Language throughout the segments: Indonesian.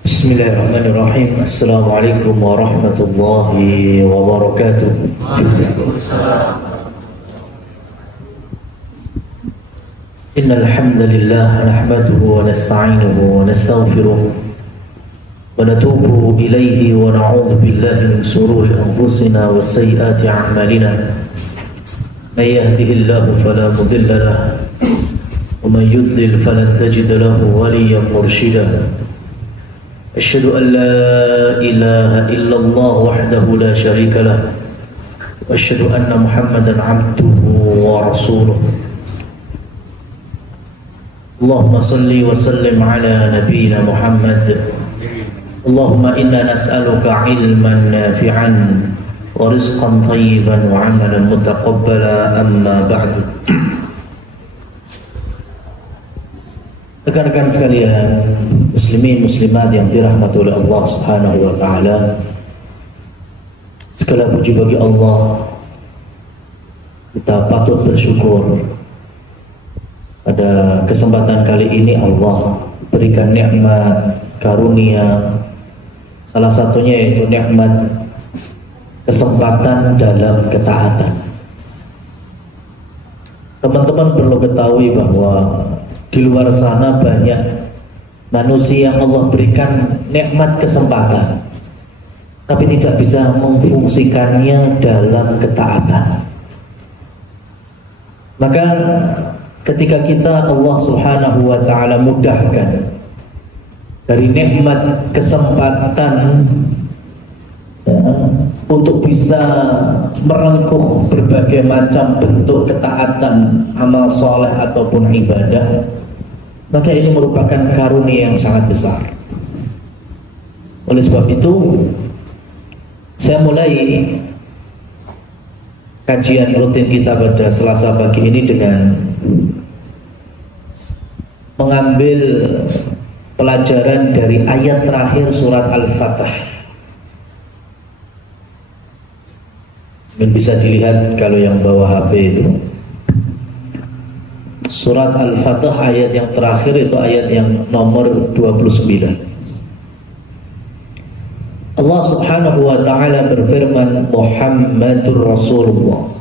Bismillahirrahmanirrahim. Assalamualaikum warahmatullahi wabarakatuh. Waalaikumsalam. Innal hamdalillah nahmaduhu wa nasta'inuhu wa nastaghfiruh wa natubu ilayhi wa na'udzu billahi min shururi anfusina wa sayyiati a'malina. May yahdihillahu fala mudilla lahu wa man yudlil falan tajida lahu waliyyan murshida. Asyhadu an la ilaha illallah wahdahu la syarika lah wa asyhadu anna Muhammadan 'abduhu wa rasuluh. Allahumma salli wa sallim ala nabiyyina Muhammad. Allahumma inna nas'aluka ilman nafi'an wa rizqan thayyiban wa 'amalan mutaqabbala, amma ba'du. Rekan-rekan sekalian, muslimin muslimat yang dirahmati oleh Allah Subhanahu wa taala, segala puji bagi Allah. Kita patut bersyukur pada kesempatan kali ini Allah berikan nikmat karunia, salah satunya yaitu nikmat kesempatan dalam ketaatan. Teman-teman perlu ketahui bahwa di luar sana banyak manusia yang Allah berikan nikmat kesempatan, tapi tidak bisa memfungsikannya dalam ketaatan. Maka ketika kita Allah Subhanahu wa ta'ala mudahkan dari nikmat kesempatan untuk bisa merengkuh berbagai macam bentuk ketaatan, amal soleh ataupun ibadah, maka ini merupakan karunia yang sangat besar. Oleh sebab itu, saya mulai kajian rutin kita pada Selasa pagi ini dengan mengambil pelajaran dari ayat terakhir surat Al-Fatah. Bisa dilihat kalau yang bawa HP itu, surat Al-Fatah ayat yang terakhir itu ayat yang nomor 29. Allah Subhanahu wa ta'ala berfirman, Muhammadur Rasulullah.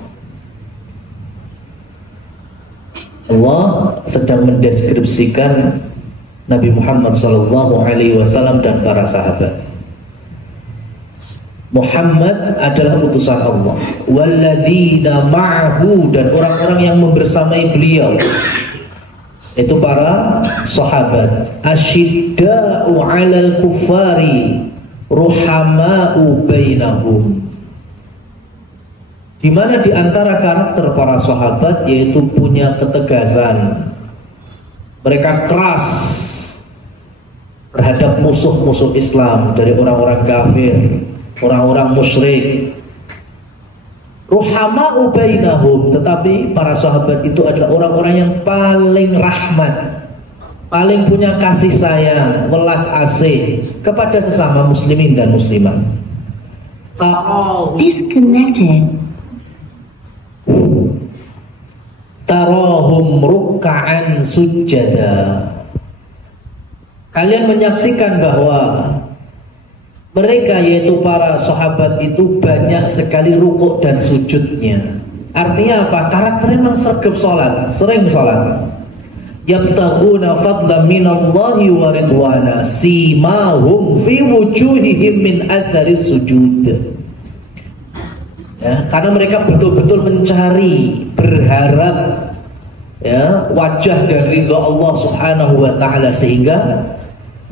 Allah sedang mendeskripsikan Nabi Muhammad sallallahu alaihi wasallam dan para sahabat. Muhammad adalah utusan Allah, walladzina ma'ahu, dan orang-orang yang membersamai beliau, itu para sahabat. Asyidda'u 'alal kuffari ruhama'u bainahum. Di mana di antara karakter para sahabat yaitu punya ketegasan. Mereka keras terhadap musuh-musuh Islam dari orang-orang kafir, orang-orang musyrik. Ruhama'u bainahum, tetapi para sahabat itu adalah orang-orang yang paling rahmat, paling punya kasih sayang, welas asih kepada sesama muslimin dan muslimat. Disconnected. Tarahum ruk'an sujada. Kalian menyaksikan bahwa mereka yaitu para sahabat itu banyak sekali rukuk dan sujudnya. Artinya apa? Karakternya memang sergap sholat, sering sholat. Yabtaghuna fadlan minallahi wa ridwana simahum fi wujuhihim min atharis sujud. Ya, karena mereka betul-betul mencari, berharap ya wajah dan ridha Allah Subhanahu wa ta'ala, sehingga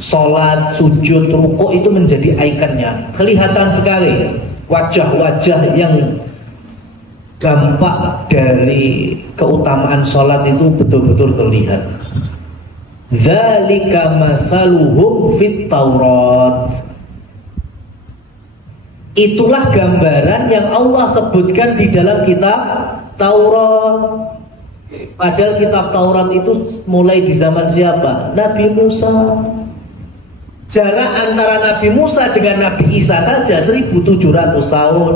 sholat, sujud, rukuk itu menjadi ikonnya. Kelihatan sekali wajah-wajah yang dampak dari keutamaan sholat itu betul-betul terlihat. Dzalika mathaluhum fit Taurat. Itulah gambaran yang Allah sebutkan di dalam kitab Taurat. Padahal kitab Taurat itu mulai di zaman siapa? Nabi Musa. Jarak antara Nabi Musa dengan Nabi Isa saja 1700 tahun.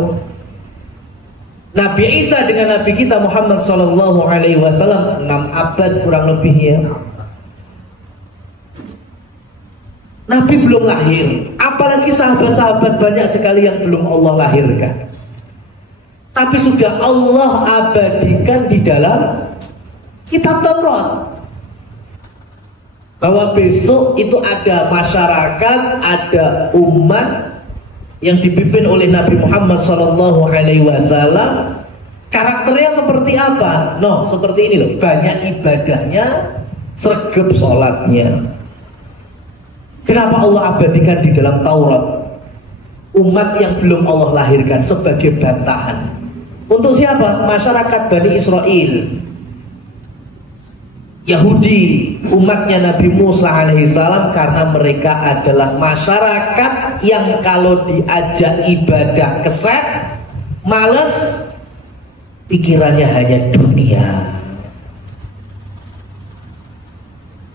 Nabi Isa dengan Nabi kita Muhammad sallallahu alaihi wasallam 6 abad kurang lebihnya. Nabi belum lahir, apalagi sahabat-sahabat banyak sekali yang belum Allah lahirkan. Tapi sudah Allah abadikan di dalam kitab Taurat bahwa besok itu ada masyarakat, ada umat yang dipimpin oleh Nabi Muhammad SAW. Karakternya seperti apa? No, seperti ini loh. Banyak ibadahnya, sregep sholatnya. Kenapa Allah abadikan di dalam Taurat? Umat yang belum Allah lahirkan sebagai bantahan. Untuk siapa? Masyarakat Bani Israel, Yahudi, umatnya Nabi Musa alaihissalam, karena mereka adalah masyarakat yang kalau diajak ibadah keset, males, pikirannya hanya dunia,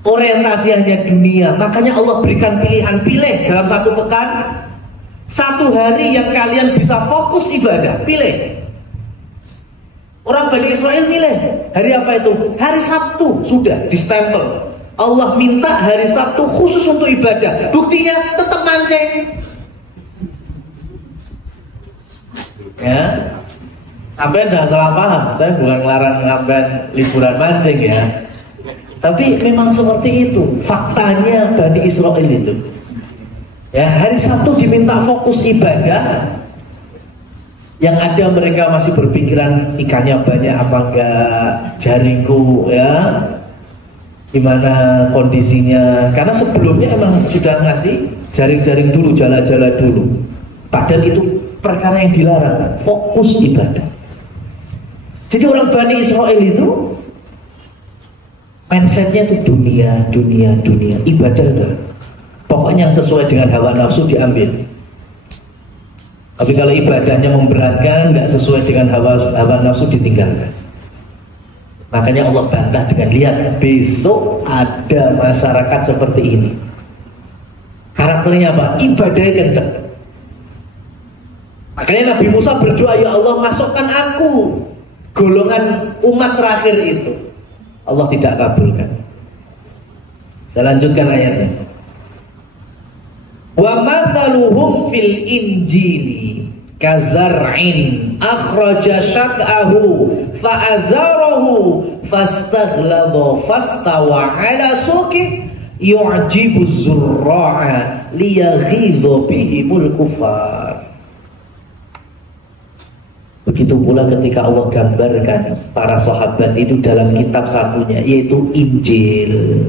orientasi hanya dunia. Makanya Allah berikan pilihan, pilih dalam satu pekan, satu hari yang kalian bisa fokus ibadah, pilih. Orang Bani Israel milih hari apa itu? Hari Sabtu, sudah distempel. Allah minta hari Sabtu khusus untuk ibadah. Buktinya tetap mancing. Ya, sampai jangan salah paham. Saya bukan ngelarang ngambil liburan mancing ya. Tapi memang seperti itu faktanya Bani Israel itu. Ya, hari Sabtu diminta fokus ibadah. Yang ada mereka masih berpikiran ikannya banyak apa enggak, jaringku ya, gimana kondisinya. Karena sebelumnya emang sudah ngasih jaring-jaring dulu, jala-jala dulu. Padahal itu perkara yang dilarang, fokus ibadah. Jadi orang Bani Israel itu mindsetnya itu dunia, dunia, dunia. Ibadah itu pokoknya yang sesuai dengan hawa nafsu diambil. Tapi kalau ibadahnya memberatkan, nggak sesuai dengan hawa nafsu, ditinggalkan. Makanya Allah bantah dengan, lihat besok ada masyarakat seperti ini. Karakternya apa? Ibadahnya kenceng. Makanya Nabi Musa berdoa, ya Allah masukkan aku golongan umat terakhir itu. Allah tidak kabulkan. Saya lanjutkan ayatnya. Wa mathaluhum fil injili kazar'in akhraja syat'ahu fa'azarahu fastaghlaba fastawa ala suqi yu'jibu zurra'a liyaghidha bihimul kufar. Begitu pula ketika Allah gambarkan para sahabat itu dalam kitab satunya, yaitu Injil.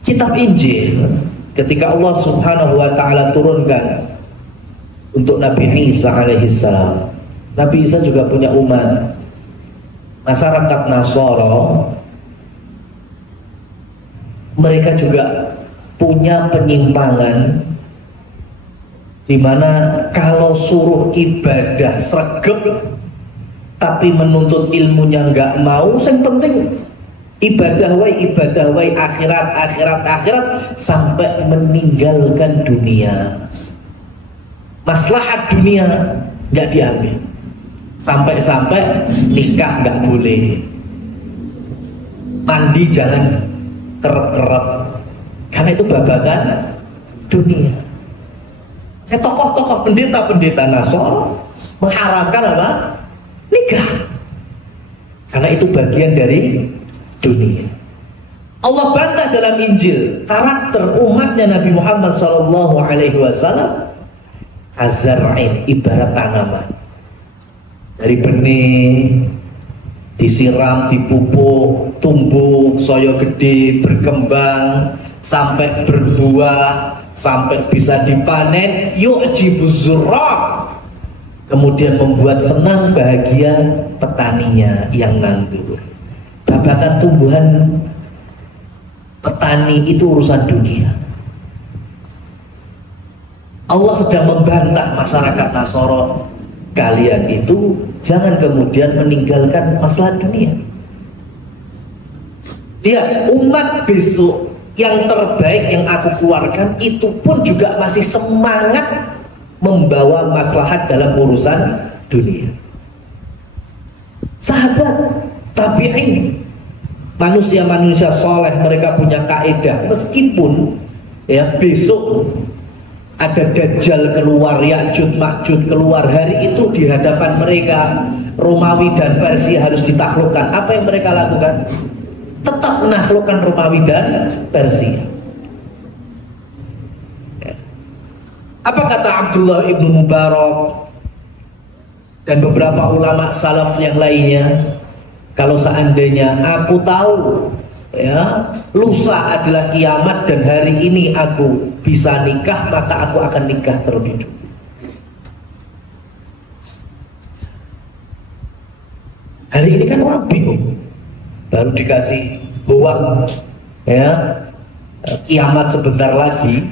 Kitab Injil ketika Allah subhanahu wa ta'ala turunkan untuk Nabi Isa alaihissalam. Nabi Isa juga punya umat, masyarakat Nasara. Mereka juga punya penyimpangan, dimana kalau suruh ibadah sregep tapi menuntut ilmunya nggak mau, yang penting ibadah wai akhirat sampai meninggalkan dunia. Maslahat dunia nggak diambil, sampai nikah nggak boleh, mandi jangan kerep-kerep, karena itu babakan dunia. Tokoh-tokoh pendeta-pendeta Nasara mengharamkan apa? Nikah, karena itu bagian dari dunia. Allah bantah dalam Injil karakter umatnya Nabi Muhammad SAW. Azar'in, ibarat tanaman dari benih disiram, dipupuk, tumbuh, soyo gede, berkembang sampai berbuah, sampai bisa dipanen, yu'jibuz zurra', kemudian membuat senang bahagia petaninya yang nandur. Babakan tumbuhan petani itu urusan dunia. Allah sedang membantah masyarakat Nasara, kalian itu jangan kemudian meninggalkan masalah dunia. Lihat, umat besok yang terbaik yang aku keluarkan itu pun juga masih semangat membawa maslahat dalam urusan dunia. Sahabat tabi'in manusia-manusia soleh, mereka punya kaidah, meskipun ya besok ada Dajjal keluar, Ya'juj Ma'juj keluar, hari itu di hadapan mereka Romawi dan Persia harus ditaklukkan. Apa yang mereka lakukan? Tetap menaklukkan Romawi dan Persia. Apa kata Abdullah ibnu Mubarak dan beberapa ulama salaf yang lainnya? Kalau seandainya aku tahu ya lusa adalah kiamat dan hari ini aku bisa nikah, maka aku akan nikah terlebih dulu. Hari ini kan orang bingung, baru dikasih hoak ya kiamat sebentar lagi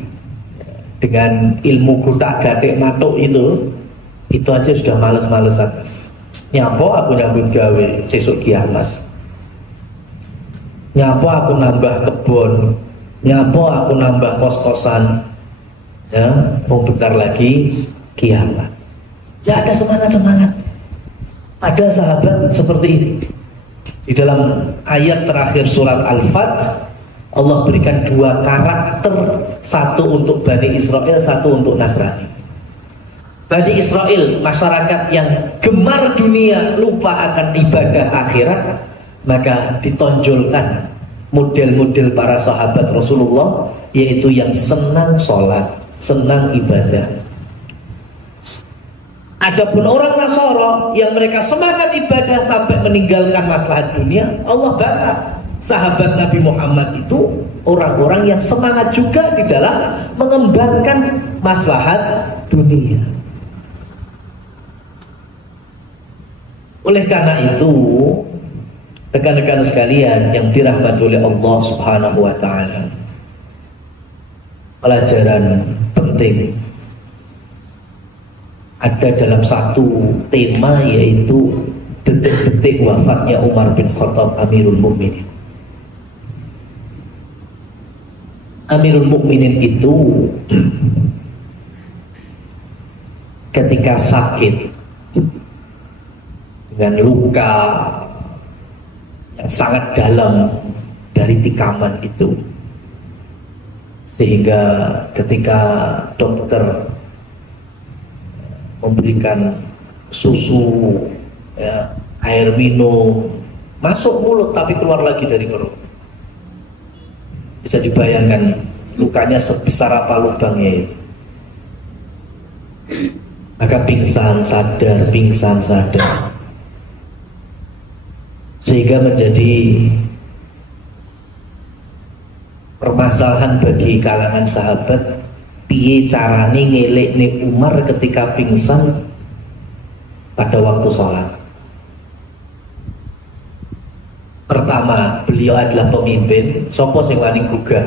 dengan ilmu gotak gatik matuk itu aja sudah males-malesan. Nyapo aku nyambut gawe sesuk kiamat, nyapo aku nambah kebun, nyapo aku nambah kos-kosan, ya mau bentar lagi kiamat. Ya ada semangat-semangat. Ada sahabat seperti itu. Di dalam ayat terakhir surat Al-Fat, Allah berikan dua karakter, satu untuk Bani Israel, satu untuk Nasrani. Bani Israel, masyarakat yang gemar dunia, lupa akan ibadah akhirat, maka ditonjolkan model-model para sahabat Rasulullah, yaitu yang senang sholat, senang ibadah. Adapun orang Nasara yang mereka semangat ibadah sampai meninggalkan maslahat dunia, Allah bantah. Sahabat Nabi Muhammad itu orang-orang yang semangat juga di dalam mengembangkan maslahat dunia. Oleh karena itu, rekan-rekan sekalian yang dirahmati oleh Allah Subhanahu wa taala, pelajaran penting ada dalam satu tema, yaitu detik-detik wafatnya Umar bin Khattab Amirul Mukminin. Amirul Mukminin itu ketika sakit dengan luka yang sangat dalam dari tikaman itu, sehingga ketika dokter memberikan susu ya, air minum masuk mulut tapi keluar lagi dari perut, bisa dibayangkan lukanya sebesar apa lubangnya itu. Maka pingsan sadar, sehingga menjadi permasalahan bagi kalangan sahabat, piye carane ngelekne Umar ketika pingsan pada waktu sholat. Pertama, beliau adalah pemimpin, sopo sing wani gugah,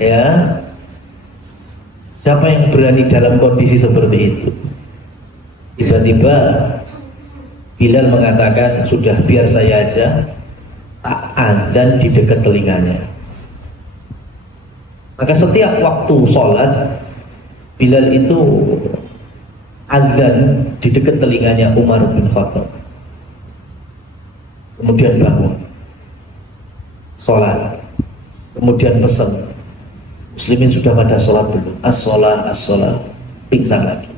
ya. Siapa yang berani dalam kondisi seperti itu? Tiba-tiba Bilal mengatakan, sudah biar saya aja, tak adzan di dekat telinganya. Maka setiap waktu sholat, Bilal itu adzan di dekat telinganya Umar bin Khattab. Kemudian bangun sholat, kemudian pesan, muslimin sudah pada sholat belum? As-sholat, as-sholat, pingsan lagi.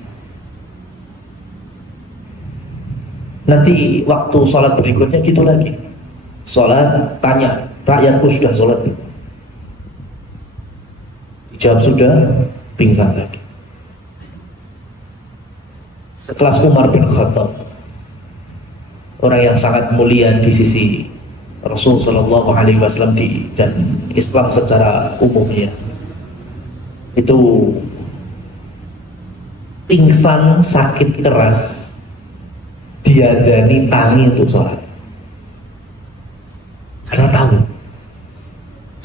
Nanti waktu sholat berikutnya gitu lagi, sholat, tanya, rakyatku sudah sholat belum? Dijawab sudah, pingsan lagi. Sekelas Umar bin Khattab, orang yang sangat mulia di sisi Rasul Shallallahu Alaihi Wasallam dan Islam secara umumnya, itu pingsan sakit keras, diadani tangi untuk sholat, karena tahu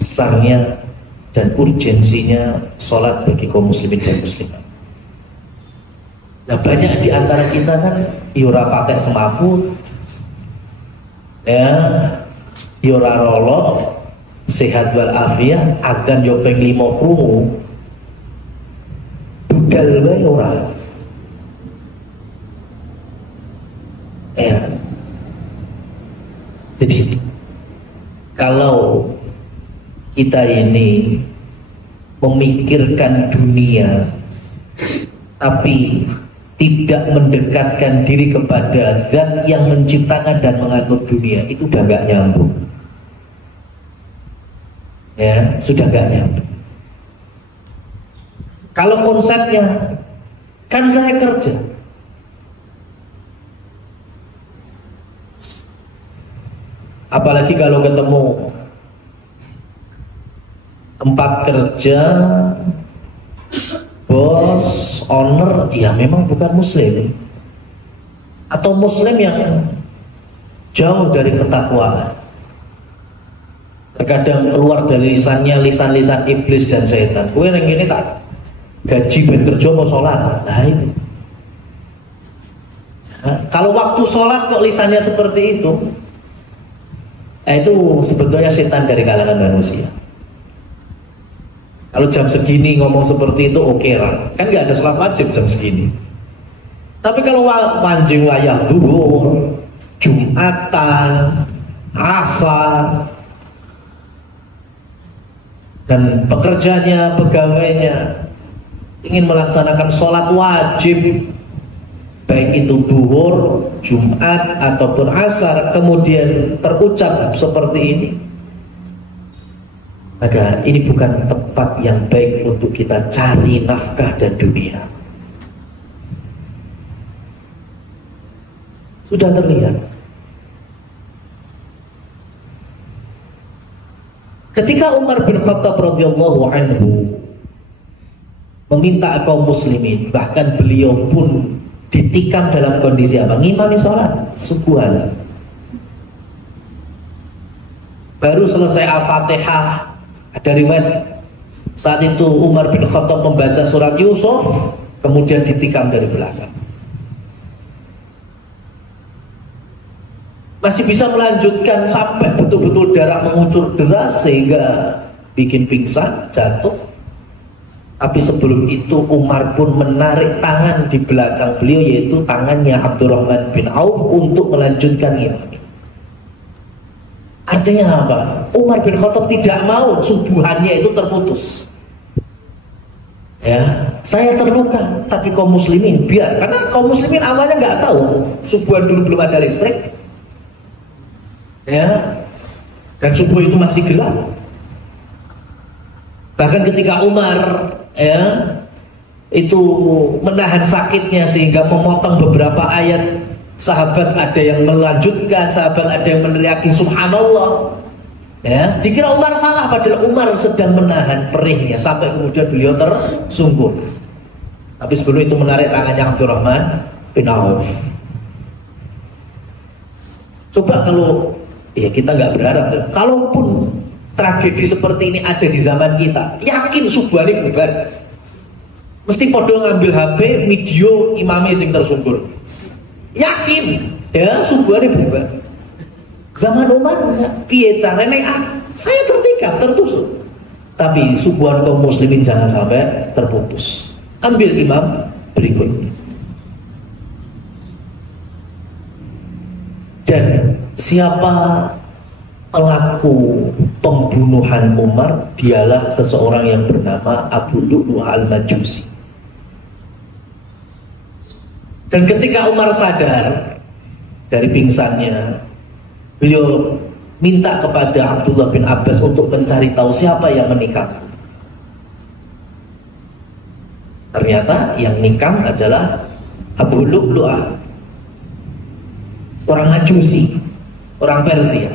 besarnya dan urgensinya sholat bagi kaum muslimin dan muslimat. Nah, banyak di antara kita kan yura pakai semaput, ya, yura rolo, sehat wal afiat, agan yopeng 5 krungu, budal wae ora. Ya. Jadi kalau kita ini memikirkan dunia tapi tidak mendekatkan diri kepada zat yang menciptakan dan mengatur dunia, itu udah gak nyambung. Ya, sudah gak nyambung. Kalau konsepnya kan saya kerja, apalagi kalau ketemu tempat kerja bos, owner, ya memang bukan muslim atau muslim yang jauh dari ketakwaan. Terkadang keluar dari lisannya lisan-lisan iblis dan setan. Kowe yang ini tak gaji ben kerja mau sholat. Nah itu. Nah, kalau waktu sholat kok lisannya seperti itu, itu sebetulnya setan dari kalangan manusia. Kalau jam segini ngomong seperti itu oke lah, kan nggak ada sholat wajib jam segini. Tapi kalau manjing wayah duhur, Jumatan, Asar, dan pekerjanya, pegawainya ingin melaksanakan sholat wajib, baik itu duhur, Jumat ataupun Asar, kemudian terucap seperti ini, maka ini bukan tempat yang baik untuk kita cari nafkah dan dunia. Sudah terlihat ketika Umar bin Khattab radhiyallahu anhu meminta kaum muslimin, bahkan beliau pun ditikam dalam kondisi apa? Ngimami sholat subuhan. Baru selesai Al-Fatihah, ada riwayat saat itu Umar bin Khattab membaca surat Yusuf, kemudian ditikam dari belakang. Masih bisa melanjutkan sampai betul-betul darah mengucur deras sehingga bikin pingsan, jatuh. Tapi sebelum itu Umar pun menarik tangan di belakang beliau, yaitu tangannya Abdurrahman bin Auf, untuk melanjutkan imam. Artinya apa? Umar bin Khattab tidak mau subuhannya itu terputus. Ya, saya terluka, tapi kaum muslimin biar, karena kaum muslimin awalnya nggak tahu subuhan dulu belum ada listrik. Ya, dan subuh itu masih gelap. Bahkan ketika Umar itu menahan sakitnya sehingga memotong beberapa ayat, sahabat ada yang melanjutkan, sahabat ada yang meneriaki subhanallah. Ya, dikira Umar salah, padahal Umar sedang menahan perihnya sampai kemudian beliau tersungkur. Tapi sebelum itu menarik tangannya Abdurrahman bin Auf. Coba kalau ya kita nggak berharap, kalaupun tragedi seperti ini ada di zaman kita, yakin subuhane bubar. Mesti podo ngambil HP, video imame sing tersungkur. Yakin, ya subuhane bubar. Zaman Umar piye carane saya tertikam, tertusuk. Tapi subuhan kaum muslimin jangan sampai terputus. Ambil imam berikutnya. Dan siapa pelaku pembunuhan Umar? Dialah seseorang yang bernama Abu Lu'lu'ah al-Majusi. Dan ketika Umar sadar dari pingsannya, beliau minta kepada Abdullah bin Abbas untuk mencari tahu siapa yang menikam. Ternyata yang nikam adalah Abu Lu'lu'ah, orang Majusi, orang Persia.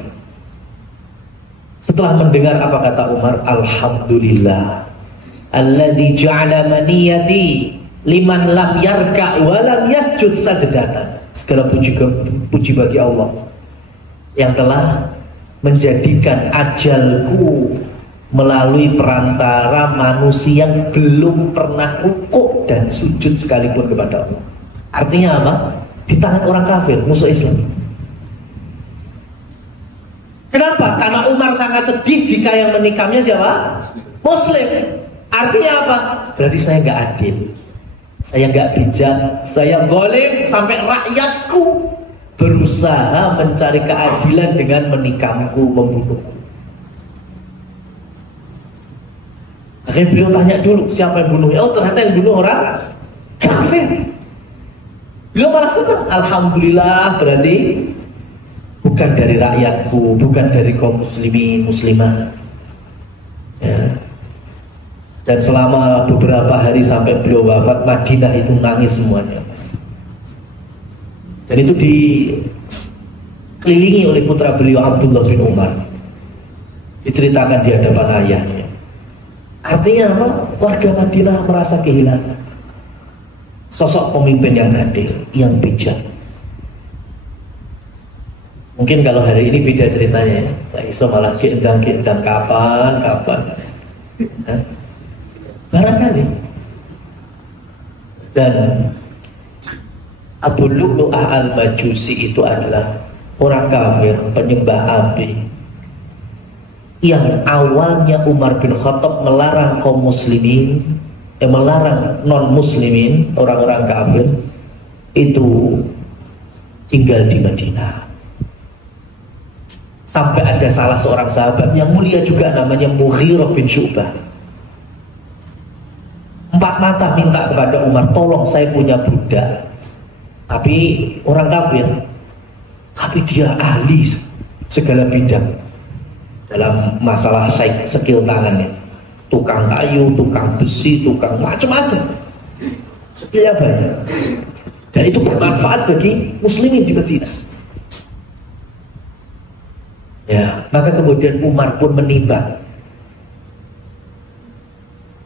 Setelah mendengar apa kata Umar, alhamdulillah alladzi ja'ala maniyati liman lam yarka wa lam yasjud sajdatan. Segala puji bagi Allah yang telah menjadikan ajalku melalui perantara manusia yang belum pernah rukuk dan sujud sekalipun kepada Allah. Artinya apa? Di tangan orang kafir, musuh Islam. Kenapa? Karena Umar sangat sedih jika yang menikamnya siapa? Muslim. Artinya apa? Berarti saya nggak adil, saya nggak bijak, saya zalim sampai rakyatku berusaha mencari keadilan dengan menikamku, membunuhku. Akhirnya beliau tanya dulu siapa yang bunuhnya. Oh ternyata yang bunuh orang kafir. Beliau malah senang. Alhamdulillah, berarti bukan dari rakyatku, bukan dari kaum muslimin muslimah. Ya. Dan selama beberapa hari sampai beliau wafat, Madinah itu nangis semuanya, Mas. Dan itu dikelilingi oleh putra beliau Abdullah bin Umar. Diceritakan di hadapan ayahnya. Artinya apa? Warga Madinah merasa kehilangan sosok pemimpin yang adil, yang bijak. Mungkin kalau hari ini beda ceritanya ya. Iso malah keendang kapan. Barangkali. Dan Abu Lu'lu'ah al-Majusi itu adalah orang kafir, penyembah api, yang awalnya Umar bin Khattab melarang kaum muslimin, melarang non-muslimin, orang-orang kafir itu tinggal di Madinah. Sampai ada salah seorang sahabat yang mulia juga namanya Mughirah bin Syu'bah, empat mata minta kepada Umar, tolong saya punya budak, tapi orang kafir, tapi dia ahli segala bidang dalam masalah skill tangannya, tukang kayu, tukang besi, tukang macam-macam, skillnya banyak, dan itu bermanfaat bagi muslimin di Madinah. Ya, maka kemudian Umar pun menimbang,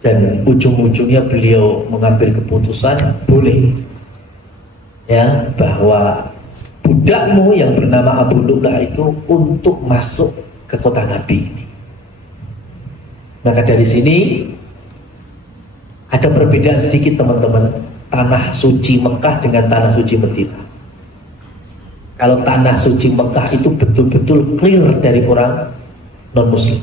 dan ujung-ujungnya beliau mengambil keputusan boleh, ya, bahwa budakmu yang bernama Abu Lu'lu'ah itu untuk masuk ke kota Nabi ini. Maka dari sini ada perbedaan sedikit teman-teman, tanah suci Mekah dengan tanah suci Madinah. Kalau tanah suci Mekah itu betul-betul clear dari orang non-muslim,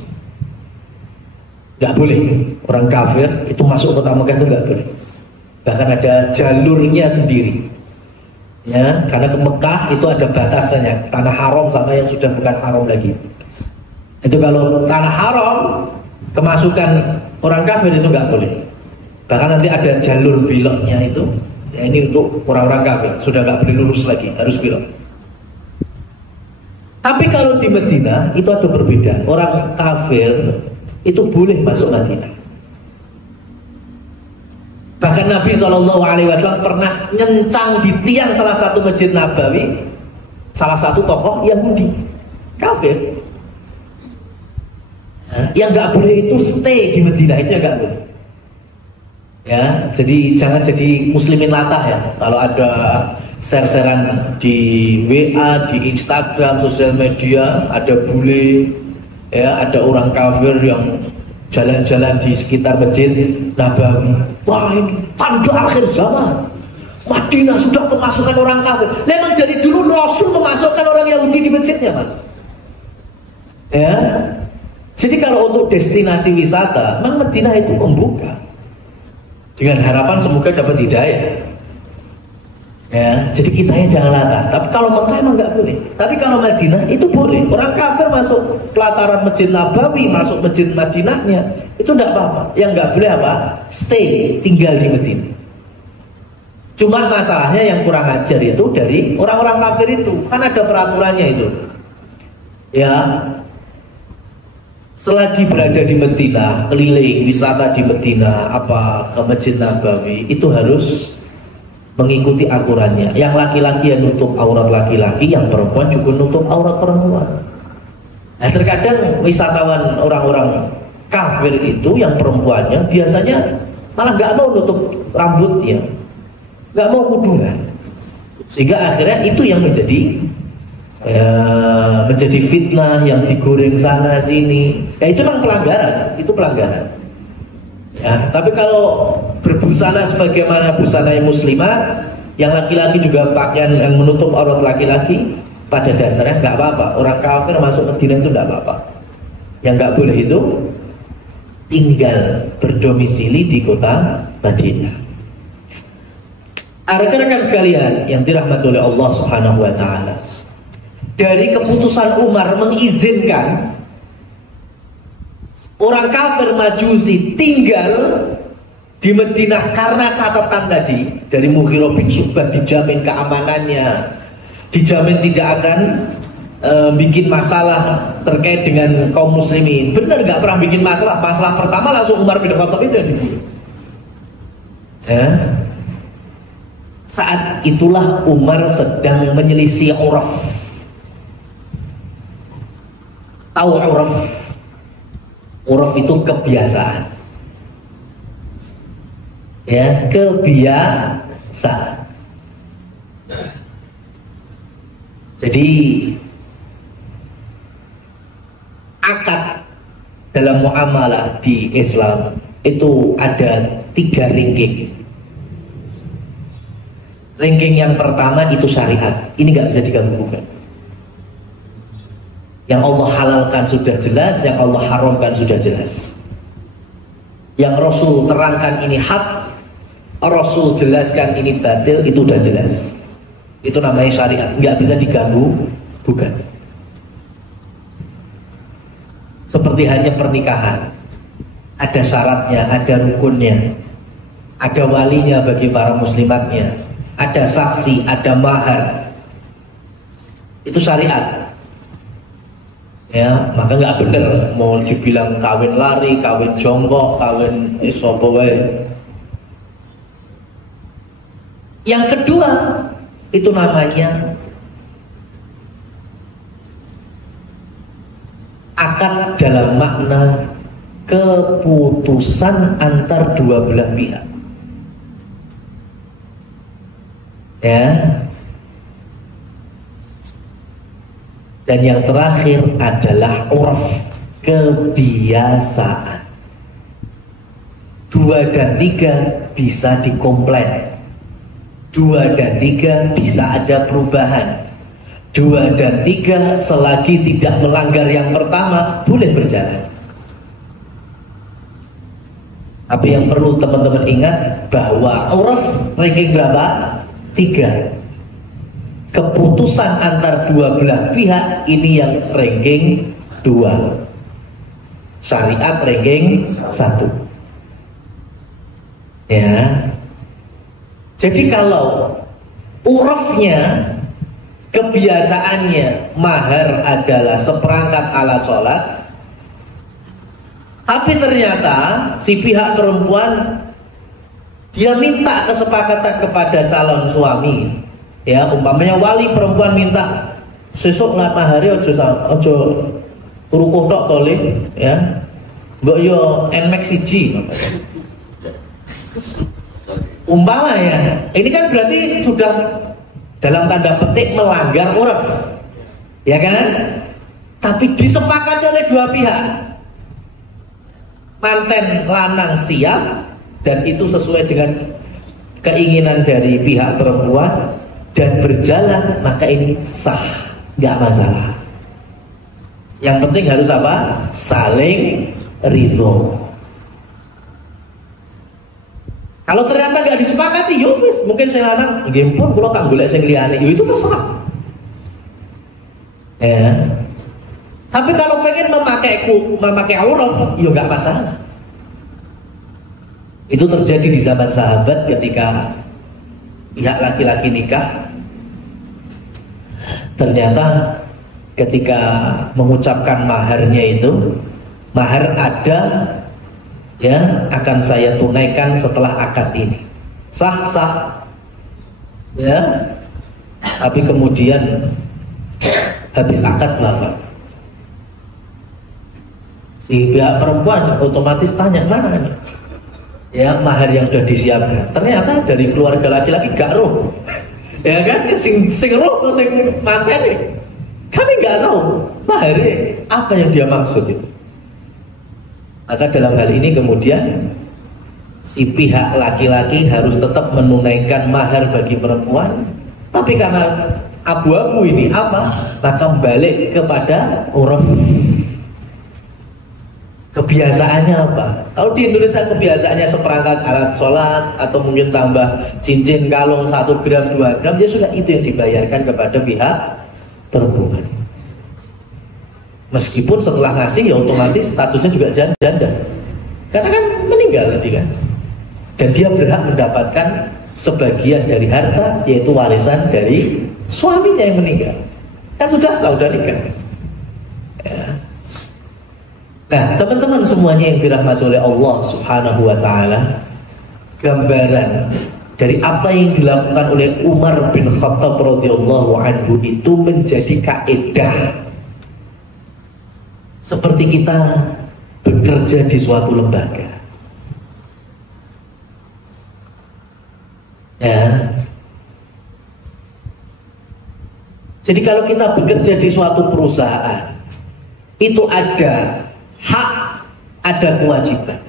nggak boleh orang kafir itu masuk kota Mekah, itu nggak boleh. Bahkan ada jalurnya sendiri, ya, karena ke Mekah itu ada batasannya, tanah haram sama yang sudah bukan haram lagi. Itu kalau tanah haram, kemasukan orang kafir itu nggak boleh. Bahkan nanti ada jalur beloknya itu, ya, ini untuk orang-orang kafir, sudah nggak boleh lurus lagi, harus belok. Tapi kalau di Madinah itu ada perbedaan. Orang kafir itu boleh masuk Madinah. Bahkan Nabi SAW pernah nyencang di tiang salah satu masjid Nabawi, salah satu tokoh Yahudi kafir. Yang nggak boleh itu stay di Madinah, itu yang nggak boleh. Ya, jadi jangan jadi muslimin latah ya. Kalau ada share-sharean di WA, di Instagram, sosial media, ada bule, ya, ada orang kafir yang jalan-jalan di sekitar masjid Nabawi. Wah, ini tanda akhir zaman. Madinah sudah kemasukan orang kafir. Memang dari dulu Rasul memasukkan orang Yahudi di masjidnya, Pak. Ya. Jadi kalau untuk destinasi wisata, memang Madinah itu membuka dengan harapan semoga dapat hidayah. Ya, jadi kita yang jangan latah. Tapi kalau Mekah emang nggak boleh. Tapi kalau Madinah itu boleh. Orang kafir masuk pelataran masjid Nabawi, masuk masjid Madinahnya, itu nggak apa-apa. Yang nggak boleh apa? Stay, tinggal di Madinah. Cuma masalahnya yang kurang ajar itu dari orang-orang kafir itu, kan ada peraturannya itu. Ya, selagi berada di Madinah, keliling wisata di Madinah, apa ke masjid Nabawi, itu harus mengikuti aturannya. Yang laki-laki yang nutup aurat laki-laki, yang perempuan juga nutup aurat perempuan. Nah, terkadang wisatawan orang-orang kafir itu yang perempuannya biasanya malah nggak mau nutup rambutnya, nggak mau kudungan, sehingga akhirnya itu yang menjadi fitnah, yang digoreng sana sini. Ya, itu memang pelanggaran, itu pelanggaran. Ya, tapi kalau berbusana sebagaimana busana yang muslimah, yang laki-laki juga pakaian yang menutup aurat laki-laki, pada dasarnya nggak apa-apa. Orang kafir masuk Madinah itu nggak apa-apa. Yang nggak boleh itu tinggal berdomisili di kota Madinah. Rekan-rekan sekalian yang dirahmati oleh Allah Subhanahu wa taala, dari keputusan Umar mengizinkan orang kafir Majusi tinggal di Madinah karena catatan tadi dari Mughirah bin Syu'bah, dijamin keamanannya, dijamin tidak akan bikin masalah terkait dengan kaum muslimin. Benar nggak pernah bikin masalah. Masalah pertama langsung Umar bin Khattab itu dibunuh. Saat itulah Umar sedang menyelisih uraf. Tahu uraf? Uraf itu kebiasaan. Ya, kebiasaan. Jadi akad dalam muamalah di Islam itu ada 3 ranking. Ranking yang pertama itu syariat. Ini nggak bisa diganggu-gugat. Yang Allah halalkan sudah jelas, yang Allah haramkan sudah jelas. Yang Rasul terangkan ini hak, Rasul jelaskan ini batil, itu udah jelas. Itu namanya syariat, nggak bisa diganggu-gugat. Seperti hanya pernikahan, ada syaratnya, ada rukunnya, ada walinya bagi para muslimatnya, ada saksi, ada mahar. Itu syariat. Ya, maka nggak bener mau dibilang kawin lari, kawin jongkok, kawin isopo wae. Yang kedua, itu namanya akad dalam makna keputusan antar dua belah pihak. Ya. Dan yang terakhir adalah urf, kebiasaan. 2 dan 3 bisa dikomplain. 2 dan 3 bisa ada perubahan. 2 dan 3 selagi tidak melanggar yang pertama boleh berjalan. Tapi yang perlu teman-teman ingat bahwa urf ranking berapa? 3. Keputusan antar dua belah pihak ini yang ranking 2. Syariat ranking 1. Ya. Jadi kalau urufnya, kebiasaannya mahar adalah seperangkat alat sholat, tapi ternyata si pihak perempuan dia minta kesepakatan kepada calon suami. Ya, umpamanya wali perempuan minta sesuk lah mahari ojo turu kodok tole, ya. Mbok yo NMAX 1. Umpama ya, ini kan berarti sudah dalam tanda petik melanggar uruf, ya kan? Tapi disepakati oleh dua pihak. Manten lanang siap dan itu sesuai dengan keinginan dari pihak perempuan dan berjalan, maka ini sah, nggak masalah. Yang penting harus apa? Saling ridho. Kalau ternyata nggak disepakati, yowis, mungkin saya lanang gempur, kalau tak golek sing liyane, itu terserah. Ya. Tapi kalau pengen memakai uruf, ya nggak masalah. Itu terjadi di zaman sahabat ketika pihak laki-laki nikah. Ternyata ketika mengucapkan maharnya itu, mahar ada, ya, akan saya tunaikan setelah akad ini. Sah, ya. Tapi kemudian habis akad wafat. Si pihak perempuan otomatis tanya, mana nih? Ya, mahar yang sudah disiapkan. Ternyata dari keluarga laki-laki gak roh. Ya kan, sing roh atau sing manten, kami gak tahu maharnya apa yang dia maksud itu. Maka dalam hal ini kemudian si pihak laki-laki harus tetap menunaikan mahar bagi perempuan. Tapi karena abu-abu ini apa, maka balik kepada uruf. Kebiasaannya apa? Kalau di Indonesia kebiasaannya seperangkat alat sholat atau mungkin tambah cincin kalung 1 gram 2 gram, ya sudah itu yang dibayarkan kepada pihak perempuan. Meskipun setelah ngasih ya otomatis statusnya juga janda. Karena kan meninggal tadi kan. Dan dia berhak mendapatkan sebagian dari harta, yaitu warisan dari suaminya yang meninggal. Kan sudah sah, sudah nikah. Ya. Nah, teman-teman semuanya yang dirahmati oleh Allah Subhanahu wa taala, gambaran dari apa yang dilakukan oleh Umar bin Khattab radhiyallahu anhu itu menjadi kaidah. Seperti kita bekerja di suatu lembaga. Ya. Jadi kalau kita bekerja di suatu perusahaan, itu ada hak, ada kewajiban.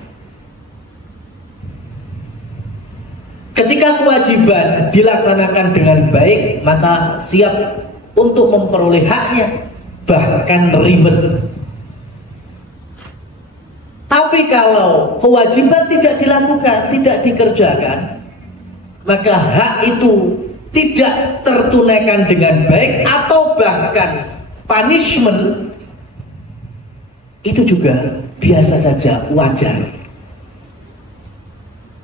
Ketika kewajiban dilaksanakan dengan baik, maka siap untuk memperoleh haknya, bahkan reward. Tapi kalau kewajiban tidak dilakukan, tidak dikerjakan, maka hak itu tidak tertunaikan dengan baik, atau bahkan punishment, itu juga biasa saja, wajar.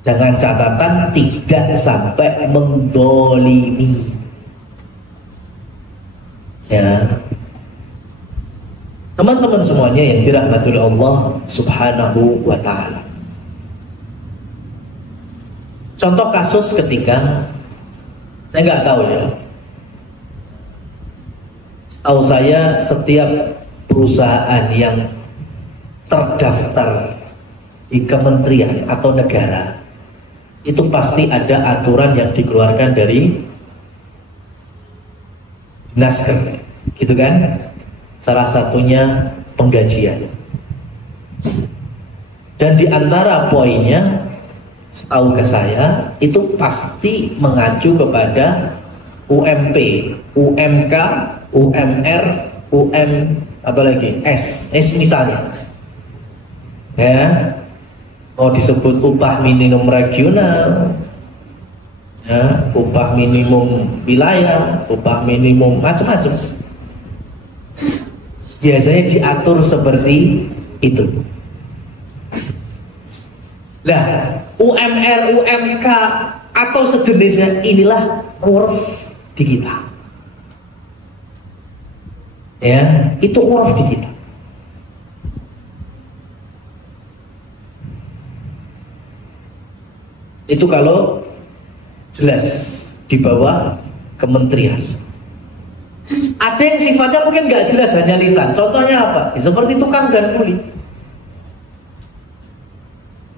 Dengan catatan tidak sampai mendolimi. Ya, teman-teman semuanya yang dirahmati oleh Allah Subhanahu wa ta'ala. Contoh kasus ketika, saya nggak tahu ya, setahu saya setiap perusahaan yang terdaftar di kementerian atau negara itu pasti ada aturan yang dikeluarkan dari Nasker, gitu kan? Salah satunya penggajian. Dan di antara poinnya, setahu ke saya, itu pasti mengacu kepada UMP, UMK, UMR, apalagi S misalnya. Ya, mau disebut upah minimum regional, ya, upah minimum wilayah, upah minimum macam-macam. Biasanya diatur seperti itu. Nah, UMR, UMK atau sejenisnya inilah urf di kita. Ya, itu urf di kita. Itu kalau jelas di bawah kementerian. Ada yang sifatnya mungkin nggak jelas, hanya lisan. Contohnya apa? Ya, seperti tukang dan kuli.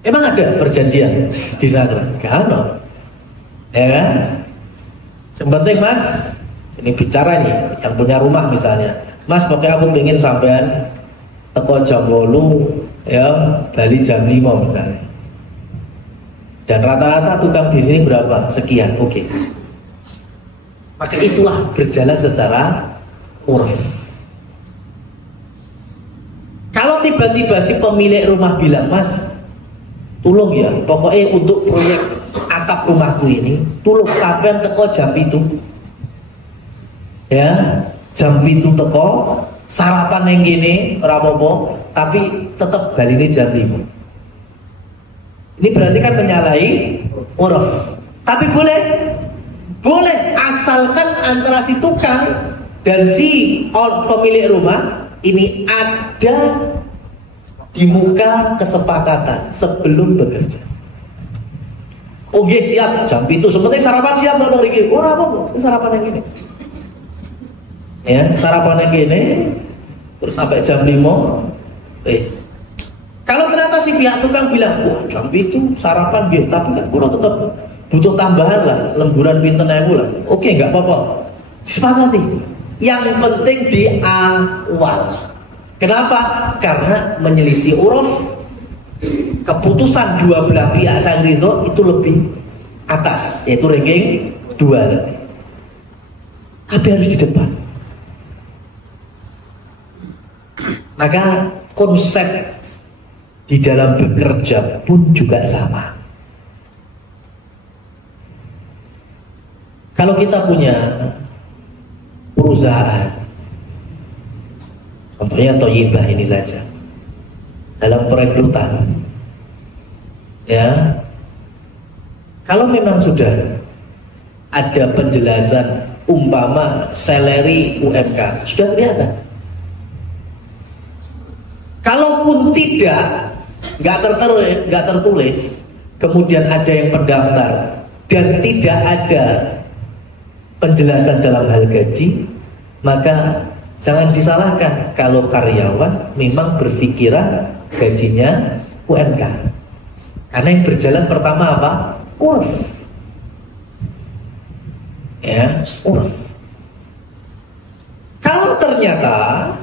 Emang ada perjanjian di sana? Gak ada. Ya kan? Yang penting mas, ini bicara nih, yang punya rumah misalnya, mas pokoknya aku pengen sampean teko jam 8, ya bali jam 5 misalnya. Dan rata-rata tukang di sini berapa? Sekian, oke. Maka itulah berjalan secara urf. Kalau tiba-tiba si pemilik rumah bilang, mas, tolong ya, pokoknya untuk proyek atap rumahku ini, tolong sampean teko jam itu. Ya, jam itu teko, sarapan yang gini, rapopo, tapi tetap baline jam 5. Ini berarti kan menyalahi urf. Tapi boleh, asalkan antara si tukang dan si pemilik rumah ini ada di muka kesepakatan sebelum bekerja. Oke, siap jam itu, sepenting sarapan siap atau Riki? Ora apa, sarapan yang gini. Ya, sarapan yang gini terus sampai jam 5. Wes. Kalau ternyata si pihak tukang bilang, wah jam itu sarapan dia, tapi kan kurang tetap butuh tambahan lah, lemburan pinten ewu lah. Oke, nggak apa-apa, disepakati. Yang penting di awal. Kenapa? Karena menyelisih uruf, keputusan dua belah pihak sang ridho itu lebih atas, yaitu ranking 2. Tapi harus di depan. Maka konsep di dalam bekerja pun juga sama. Kalau kita punya perusahaan, Contohnya Thayyibah ini saja. Dalam perekrutan, ya, kalau memang sudah ada penjelasan umpama salary UMK sudah kelihatan. Kalaupun tidak, nggak tertulis, kemudian ada yang pendaftar dan tidak ada penjelasan dalam hal gaji, maka jangan disalahkan kalau karyawan memang berpikiran gajinya UMK. Karena yang berjalan pertama apa? Urf. Ya, urf. Kalau ternyata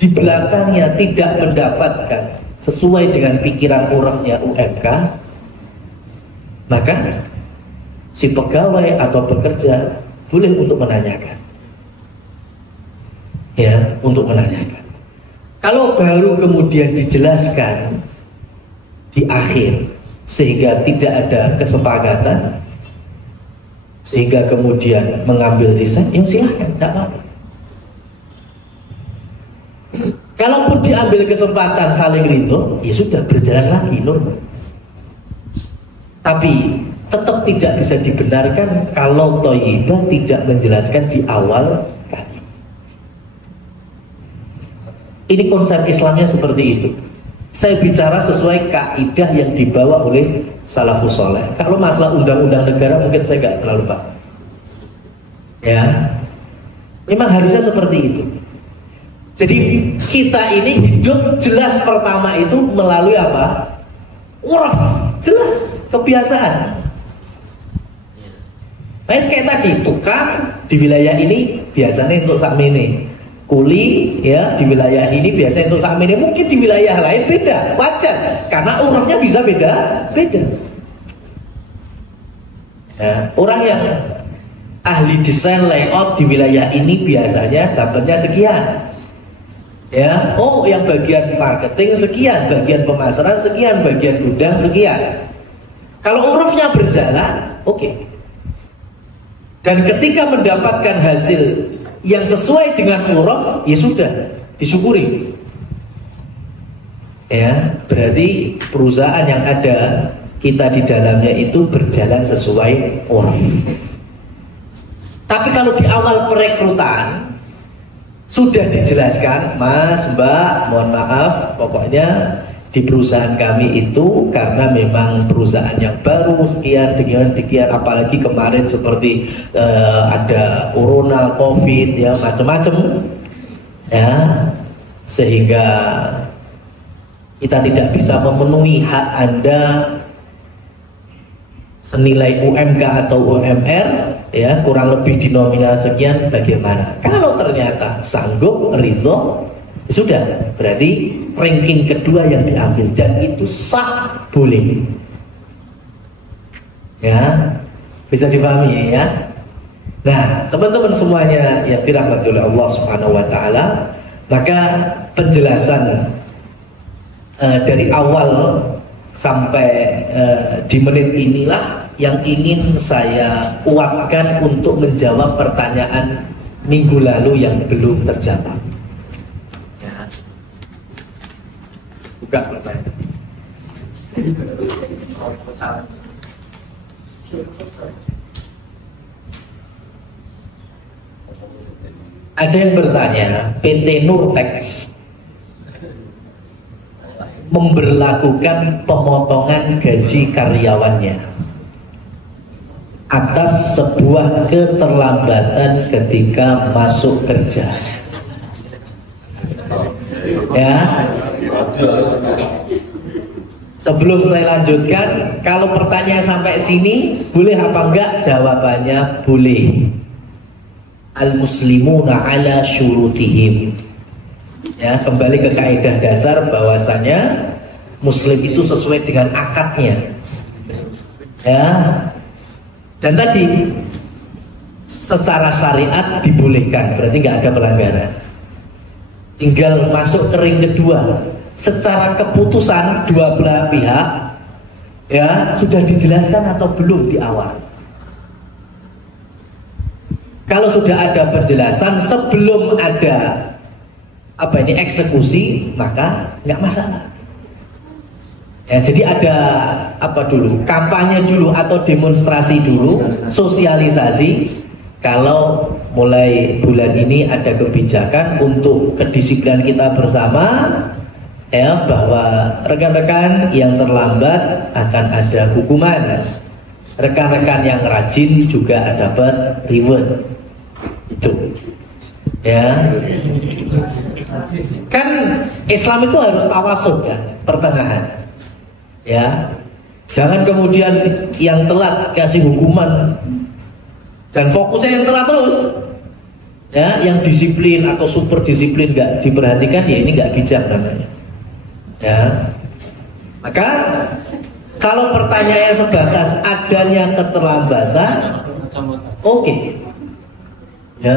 di belakangnya tidak mendapatkan sesuai dengan pikiran urfnya UMK, maka si pegawai atau pekerja boleh untuk menanyakan. Ya, untuk menanyakan. Kalau baru kemudian dijelaskan di akhir sehingga tidak ada kesepakatan, sehingga kemudian mengambil resign, ya silahkan, tidak apa-apa. Kalaupun diambil kesempatan saling ridho, ya sudah, berjalan lagi normal. Tapi tetap tidak bisa dibenarkan kalau Thayyibah tidak menjelaskan di awal kali. Ini konsep Islamnya seperti itu. Saya bicara sesuai kaidah yang dibawa oleh salafus saleh. Kalau masalah undang-undang negara mungkin saya nggak terlalu paham. Ya, memang harusnya seperti itu. Jadi kita ini hidup jelas pertama itu melalui apa? Urf, jelas, kebiasaan. Kayak tadi, tukang di wilayah ini biasanya untuk sakmene, kuli ya di wilayah ini biasanya untuk sakmene, mungkin di wilayah lain beda, wajar, karena urufnya bisa beda. Ya, orang yang ahli desain layout di wilayah ini biasanya dapatnya sekian. Ya, oh yang bagian marketing sekian, bagian pemasaran sekian, bagian gudang sekian. Kalau urufnya berjalan, oke. Dan ketika mendapatkan hasil yang sesuai dengan uruf, ya sudah, disyukuri. Ya, berarti perusahaan yang ada kita di dalamnya itu berjalan sesuai uruf. Tapi kalau di awal perekrutan sudah dijelaskan, Mas, Mbak, mohon maaf, pokoknya di perusahaan kami itu karena memang perusahaan yang baru sekian, apalagi kemarin seperti ada corona, covid, ya macam-macam, ya, sehingga kita tidak bisa memenuhi hak Anda senilai UMK atau UMR, ya kurang lebih di nominal sekian, bagaimana? Kalau ternyata sanggup, ridho, sudah, berarti ranking kedua yang diambil dan itu sah, boleh. Ya, bisa dipahami ya. Nah, teman-teman semuanya yang dirahmati oleh Allah Subhanahu wa taala, maka penjelasan dari awal sampai di menit inilah yang ingin saya kuatkan untuk menjawab pertanyaan minggu lalu yang belum terjawab. Ya. Buka pertanyaan. Ada yang bertanya, PT Nurtex memberlakukan pemotongan gaji karyawannya atas sebuah keterlambatan ketika masuk kerja. Ya. Sebelum saya lanjutkan, kalau pertanyaan sampai sini boleh apa enggak? Jawabannya boleh. Al-muslimuna ala syurutihim. Ya, kembali ke kaidah dasar bahwasanya muslim itu sesuai dengan akadnya. Ya. Dan tadi secara syariat dibolehkan, berarti nggak ada pelanggaran. Tinggal masuk ke ring kedua. Secara keputusan dua belah pihak, ya sudah dijelaskan atau belum di awal. Kalau sudah ada penjelasan sebelum ada eksekusi, maka nggak masalah. Ya, jadi ada kampanye dulu atau demonstrasi dulu, sosialisasi. Kalau mulai bulan ini ada kebijakan untuk kedisiplinan kita bersama, ya, bahwa rekan-rekan yang terlambat akan ada hukuman. Rekan-rekan yang rajin juga dapat reward. Itu, ya. Kan Islam itu harus tawasud, kan, pertengahan. Ya, jangan kemudian yang telat kasih hukuman dan fokusnya yang telat terus. Ya, yang disiplin atau super disiplin nggak diperhatikan, ya ini nggak bijak namanya. Ya, maka kalau pertanyaannya sebatas adanya keterlambatan, oke. Ya,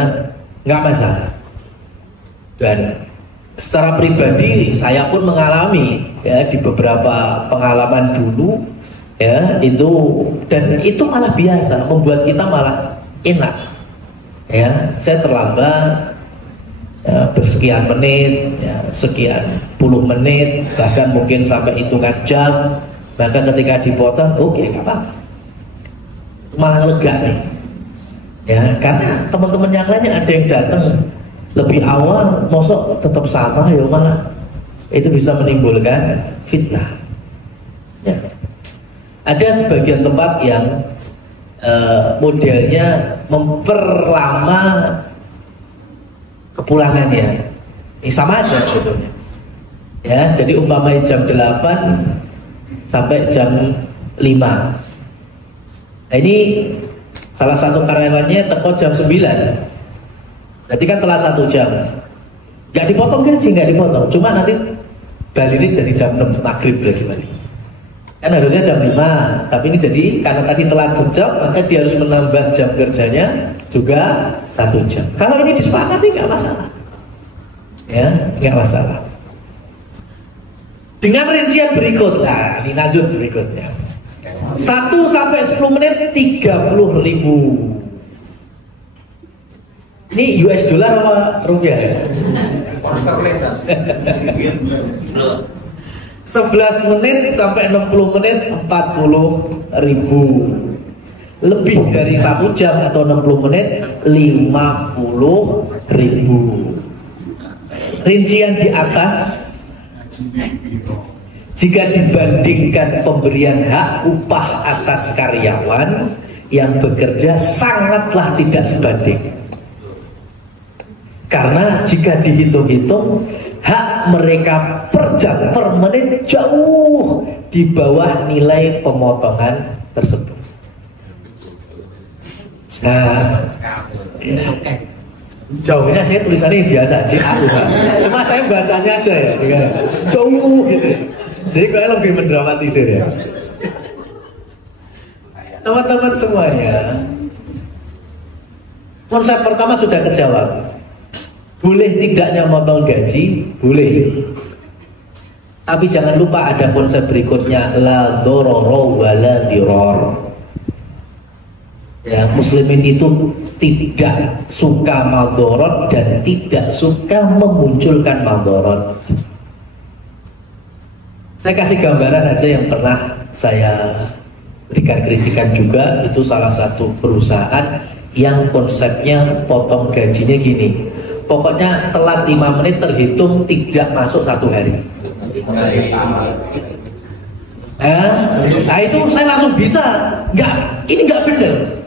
nggak masalah. Dan secara pribadi saya pun mengalami, ya, di beberapa pengalaman dulu, ya, itu malah biasa, membuat kita malah enak. Ya, saya terlambat, ya, bersekian menit, ya, sekian puluh menit, bahkan mungkin sampai hitungan jam. Maka ketika dipotong, oke, nggak apa-apa, malah lega nih. Ya, karena teman-teman yang lainnya ada yang datang lebih awal, mosok tetap sama, ya malah itu bisa menimbulkan fitnah. Ya. Ada sebagian tempat yang modelnya memperlama kepulangannya. Ini sama aja sebetulnya. Ya, jadi umpamanya jam 8 sampai jam 5. Nah, ini salah satu karyawannya teko jam 9. Berarti kan telah 1 jam. Gak dipotong gaji, gak dipotong. Cuma nanti balik dari jam 6 maghrib lagi balik. Kan harusnya jam 5. Tapi ini jadi karena tadi telat sejam, maka dia harus menambah jam kerjanya juga 1 jam. Kalau ini disepakati gak masalah. Ya, gak masalah. Dengan rincian berikut lah, ini lanjut berikutnya. 1 sampai 10 menit 30.000. Ini US dollar apa rupiah ya? 11 menit sampai 60 menit 40.000. Lebih dari 1 jam atau 60 menit 50.000. Rincian di atas, jika dibandingkan pemberian hak upah atas karyawan yang bekerja, sangatlah tidak sebanding. Karena jika dihitung-hitung, hak mereka per jam, per menit jauh di bawah nilai pemotongan tersebut. Nah, ya. Jauhnya saya tulisannya biasa aja, cuma saya bacanya aja ya, jauh gitu. Jadi kayak lebih mendramatisir ya. Teman-teman semuanya, konsep pertama sudah kejawab. Boleh tidaknya motong gaji, boleh. Tapi jangan lupa ada konsep berikutnya, la dororo wa la diror. Ya, muslimin itu tidak suka madorot dan tidak suka memunculkan madorot. Saya kasih gambaran aja yang pernah saya berikan kritikan juga. Itu salah satu perusahaan yang konsepnya potong gajinya gini. Pokoknya telat 5 menit terhitung tidak masuk 1 hari. Nah itu saya langsung bisa. Ini nggak benar.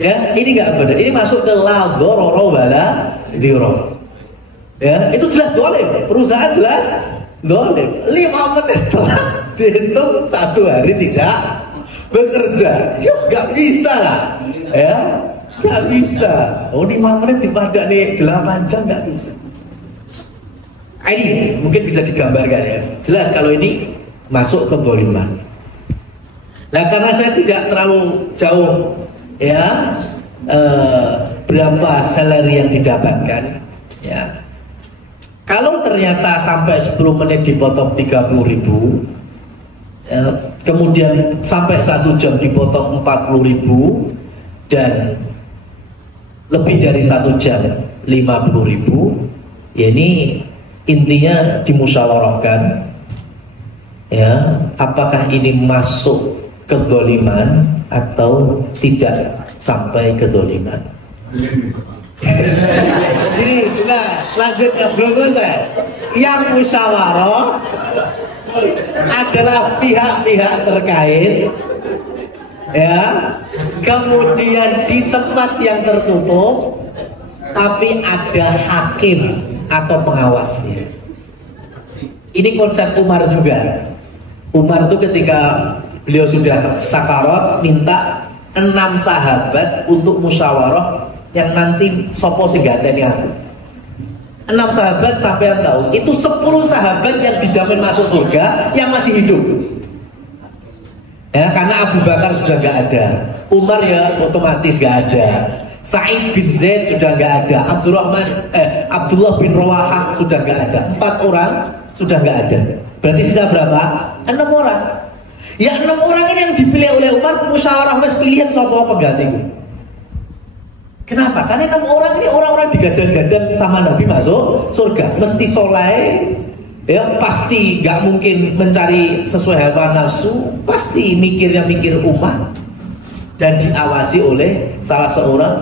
Ya, ini nggak benar. Ini masuk ke la dororo wala diror. Ya, itu jelas dolim. Perusahaan jelas dolim. 5 menit telat dihitung 1 hari tidak bekerja. Yuk, nggak bisa lah. Ya, nggak bisa. Oh, 5 menit dipadak nih 8 jam nggak bisa. Ini mungkin bisa digambarkan ya. Jelas kalau ini masuk ke doliman. Nah, karena saya tidak terlalu jauh ya berapa salary yang didapatkan ya. Kalau ternyata sampai 10 menit dipotong 30.000 ya, kemudian sampai 1 jam dipotong 40.000 dan lebih dari 1 jam 50.000, ya ini intinya dimusyawarahkan, ya, apakah ini masuk kezaliman atau tidak sampai kezaliman. Jadi sudah selanjutnya belum selesai. Yang musyawarah adalah pihak-pihak terkait, ya, kemudian di tempat yang tertutup tapi ada hakim atau pengawasnya. Ini konsep Umar juga. Umar itu ketika beliau sudah sakarat minta 6 sahabat untuk musyawarah yang nanti sopo segateni aku. 6 sahabat sampai yang tahu itu 10 sahabat yang dijamin masuk surga yang masih hidup. Ya, karena Abu Bakar sudah nggak ada, Umar ya otomatis nggak ada, Sa'id bin Zaid sudah nggak ada, Abdullah bin Rawahah sudah nggak ada, 4 orang sudah nggak ada. Berarti sisa berapa? 6 orang. Ya 6 orang ini yang dipilih oleh Umar, musyawarah wes pilihan sopo penggantiku. Kenapa? Karena 6 orang ini orang-orang digadang-gadang sama Nabi masuk surga, mesti soleh, ya pasti nggak mungkin mencari sesuai hawa nafsu, pasti mikirnya mikir umat, dan diawasi oleh salah seorang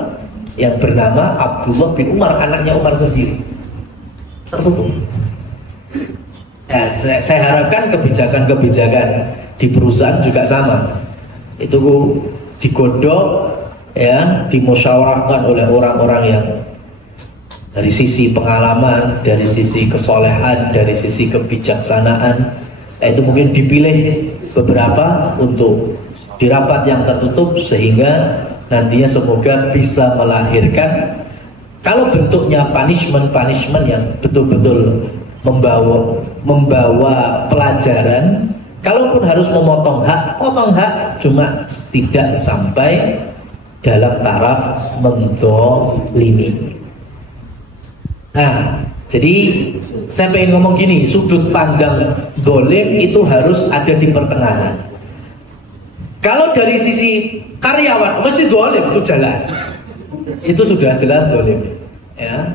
yang bernama Abdullah bin Umar, anaknya Umar sendiri. Tertutup. Ya, saya harapkan kebijakan-kebijakan di perusahaan juga sama. Itu digodok, ya, dimusyawarahkan oleh orang-orang yang dari sisi pengalaman, dari sisi kesolehan, dari sisi kebijaksanaan, itu mungkin dipilih beberapa untuk di rapat yang tertutup, sehingga nantinya semoga bisa melahirkan, kalau bentuknya punishment yang betul-betul membawa pelajaran, kalaupun harus memotong hak, potong hak, cuma tidak sampai dalam taraf menzalimi. Nah, jadi saya pengen ngomong gini, sudut pandang zalim itu harus ada di pertengahan. Kalau dari sisi karyawan mesti zalim, itu jelas, itu sudah jelas zalim, ya.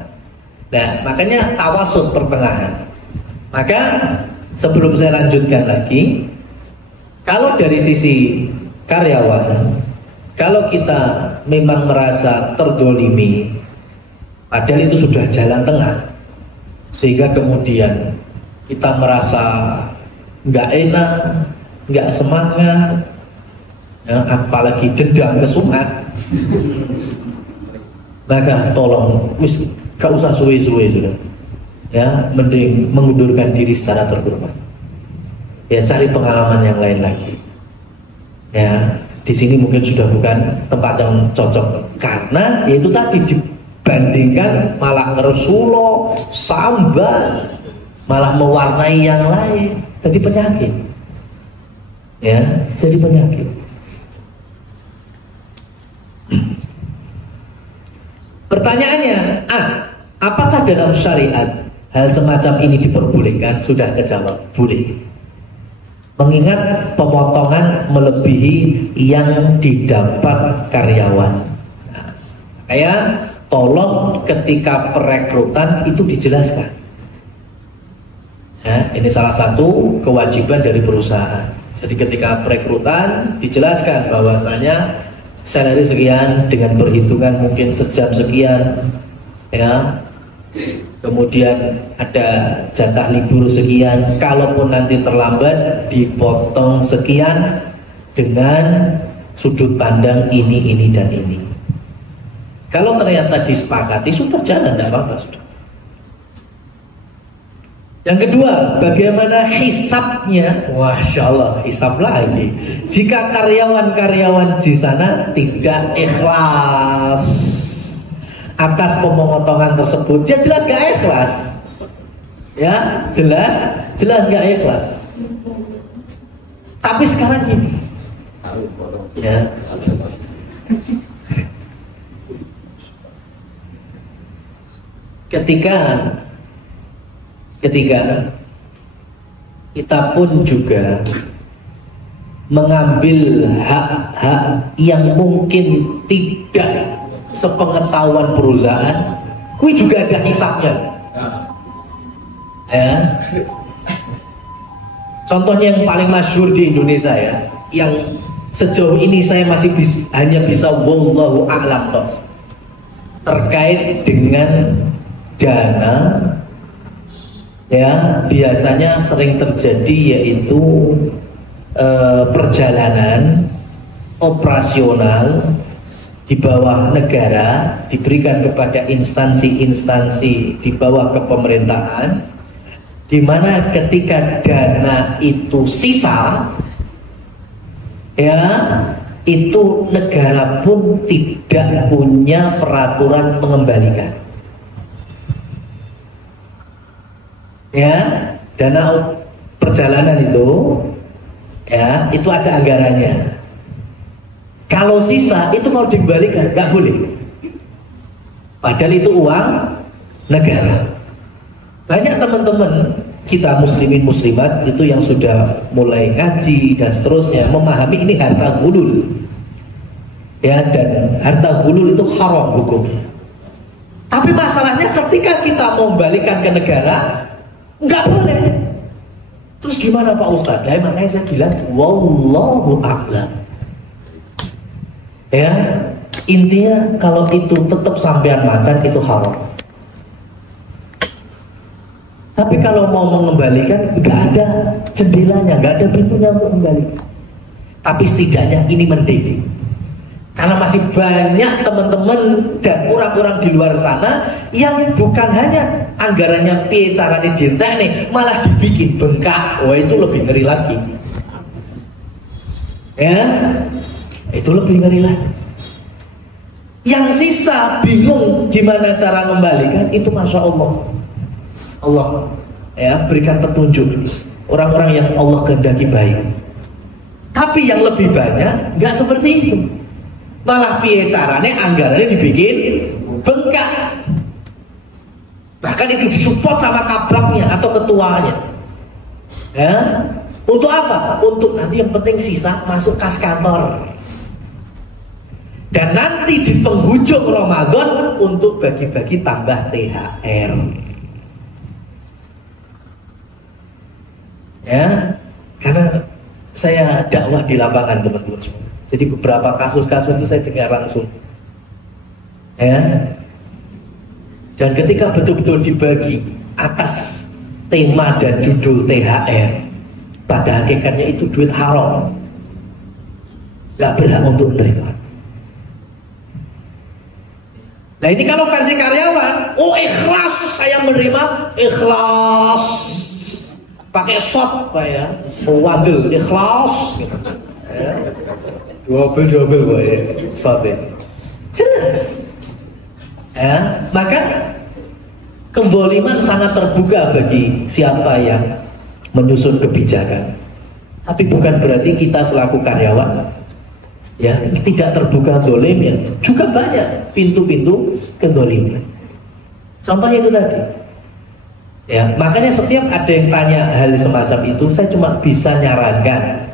Nah, makanya tawasud pertengahan. Maka sebelum saya lanjutkan lagi, kalau dari sisi karyawan, kalau kita memang merasa terzalimi, padahal itu sudah jalan tengah, sehingga kemudian kita merasa nggak enak, nggak semangat, ya, apalagi dendam kesumat, maka tolong, gak usah suwe-suwe sudah, ya, mending mengundurkan diri secara terhormat, ya, cari pengalaman yang lain lagi, ya. Di sini mungkin sudah bukan tempat yang cocok, karena yaitu tadi dibandingkan malah ngeresulo, sambat, malah mewarnai yang lain, jadi penyakit, ya, jadi penyakit. Pertanyaannya, apakah dalam syariat hal semacam ini diperbolehkan? Sudah kejawab, boleh. Mengingat pemotongan melebihi yang didapat karyawan. Nah, kayak tolong ketika perekrutan itu dijelaskan. Ya, ini salah satu kewajiban dari perusahaan. Jadi ketika perekrutan dijelaskan bahwasanya salary sekian dengan perhitungan mungkin sejam sekian, ya. Kemudian ada jatah libur sekian, kalaupun nanti terlambat dipotong sekian dengan sudut pandang ini dan ini. Kalau ternyata disepakati, sudah jalan, tidak apa-apa sudah. Yang kedua, bagaimana hisabnya? Masya Allah, hisab lagi. Jika karyawan-karyawan di sana tidak ikhlas atas pemotongan tersebut, ya jelas gak ikhlas, ya jelas gak ikhlas. Tapi sekarang gini, ya, ketika kita pun juga mengambil hak-hak yang mungkin tidak sepengetahuan perusahaan, kui juga ada hisapnya. Ya. Contohnya yang paling masyhur di Indonesia ya, yang sejauh ini saya masih hanya bisa wallahu a'lam terkait dengan dana, ya biasanya sering terjadi yaitu perjalanan operasional di bawah negara diberikan kepada instansi-instansi di bawah kepemerintahan, di mana ketika dana itu sisa, ya itu negara pun tidak punya peraturan mengembalikan. Ya, dana perjalanan itu, ya itu ada anggarannya. Kalau sisa itu mau dikembalikan nggak boleh. Padahal itu uang negara. Banyak teman-teman kita muslimin muslimat itu yang sudah mulai ngaji dan seterusnya memahami ini harta ghulul. Ya, dan harta ghulul itu haram hukumnya. Tapi masalahnya ketika kita mau kembalikan ke negara nggak boleh. Terus gimana Pak Ustadz? Nah, makanya saya bilang wallahu a'lam. Ya, intinya kalau itu tetap sampean makan itu haram. Tapi kalau mau mengembalikan nggak ada jendelanya, nggak ada pintunya untuk kembalikan. Tapi setidaknya ini mending, karena masih banyak teman-teman dan orang-orang di luar sana yang bukan hanya anggarannya piye carane jentek nih, malah dibikin bengkak. Wah, itu lebih ngeri lagi. Ya, itu lebih ngeri lagi. Yang sisa bingung gimana cara mengembalikan, itu masya Allah. Allah ya berikan petunjuk orang-orang yang Allah kehendaki baik. Tapi yang lebih banyak nggak seperti itu, malah piye carane anggarannya dibikin bengkak. Bahkan itu disupport sama kabraknya atau ketuanya. Ya, untuk apa? Untuk nanti yang penting sisa masuk kas kantor. Dan nanti di penghujung Ramadan untuk bagi-bagi tambah THR. Ya, karena saya dakwah di lapangan teman-teman semua. Jadi beberapa kasus-kasus itu saya dengar langsung. Ya. Dan ketika betul-betul dibagi atas tema dan judul THR, pada hakikatnya itu duit haram, gak berhak untuk menerima. Nah ini kalau versi karyawan, oh ikhlas saya menerima, ikhlas. Pakai shot Pak ya, wadil ikhlas. Ya. Double Pak ya, shot ya. Jelas. Ya, maka kemboliman sangat terbuka bagi siapa yang menyusun kebijakan. Tapi bukan berarti kita selaku karyawan ya tidak terbuka dolimnya. Juga banyak pintu-pintu kedoliman. Contohnya itu tadi. Ya, makanya setiap ada yang tanya hal semacam itu, saya cuma bisa nyarankan.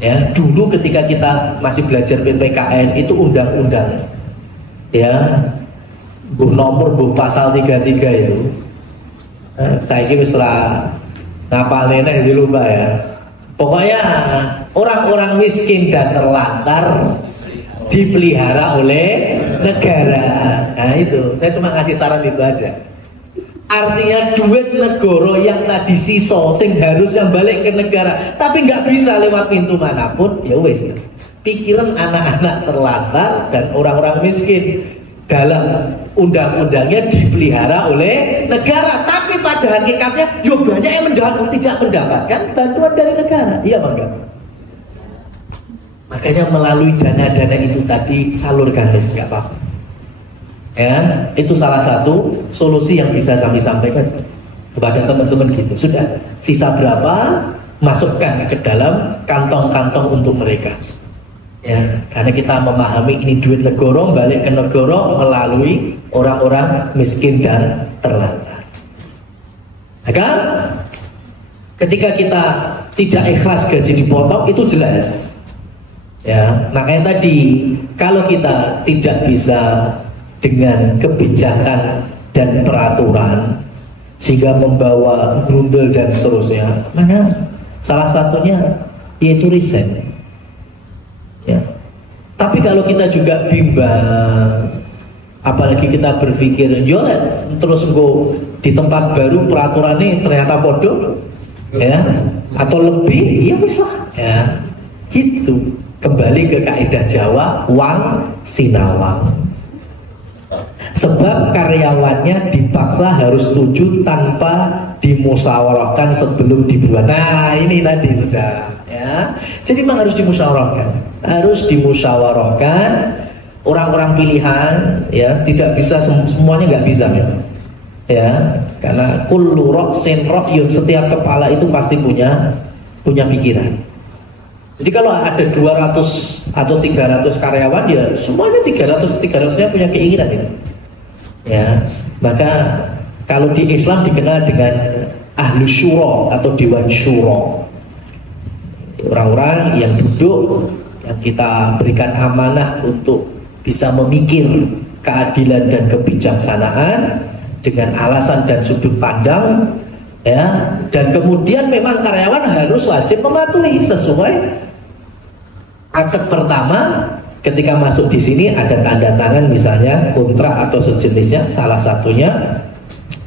Ya, dulu ketika kita masih belajar PPKN itu undang-undang, ya, nomor pasal 33 itu, saya kira setelah ngapalin aja lupa ya. Pokoknya orang-orang miskin dan terlantar dipelihara oleh negara. Nah itu, saya cuma ngasih saran itu aja. Artinya duit negara yang tadi sisa sing harusnya balik ke negara tapi nggak bisa lewat pintu manapun, ya wes pikiran anak-anak terlantar dan orang-orang miskin dalam undang-undangnya dipelihara oleh negara, tapi pada hakikatnya yo banyak yang tidak mendapatkan bantuan dari negara. Iya bangga. Makanya melalui dana-dana itu tadi salurkan, nggak apa-apa. Ya, itu salah satu solusi yang bisa kami sampaikan kepada teman-teman gitu. Sudah, sisa berapa masukkan ke dalam kantong-kantong untuk mereka. Ya, karena kita memahami ini duit negara balik ke negara melalui orang-orang miskin dan terlantar. Maka ketika kita tidak ikhlas gaji dipotong itu jelas. Ya, makanya tadi kalau kita tidak bisa dengan kebijakan dan peraturan sehingga membawa grundel dan seterusnya, mana salah satunya yaitu resign. Ya. Tapi kalau kita juga bimbang, apalagi kita berpikir, yo terus di tempat baru peraturannya ternyata bodoh, ya, atau lebih, ya bisa, ya, gitu. Kembali ke kaidah Jawa, wang sinawang. Sebab karyawannya dipaksa harus setuju tanpa dimusyawarahkan sebelum dibuat. Nah, ini tadi sudah, ya. Jadi memang harus dimusyawarahkan, orang-orang pilihan, ya, tidak bisa semuanya, nggak bisa memang, ya, karena kullu ra'sin ra'yun, setiap kepala itu pasti punya pikiran. Jadi kalau ada 200 atau 300 karyawan, ya semuanya 300-nya punya keinginan itu. Ya, maka kalau di Islam dikenal dengan ahlu syura atau dewan syura. Orang-orang yang duduk, yang kita berikan amanah untuk bisa memikir keadilan dan kebijaksanaan dengan alasan dan sudut pandang, ya, dan kemudian memang karyawan harus wajib mematuhi sesuai akad pertama. Ketika masuk di sini ada tanda tangan misalnya kontrak atau sejenisnya, salah satunya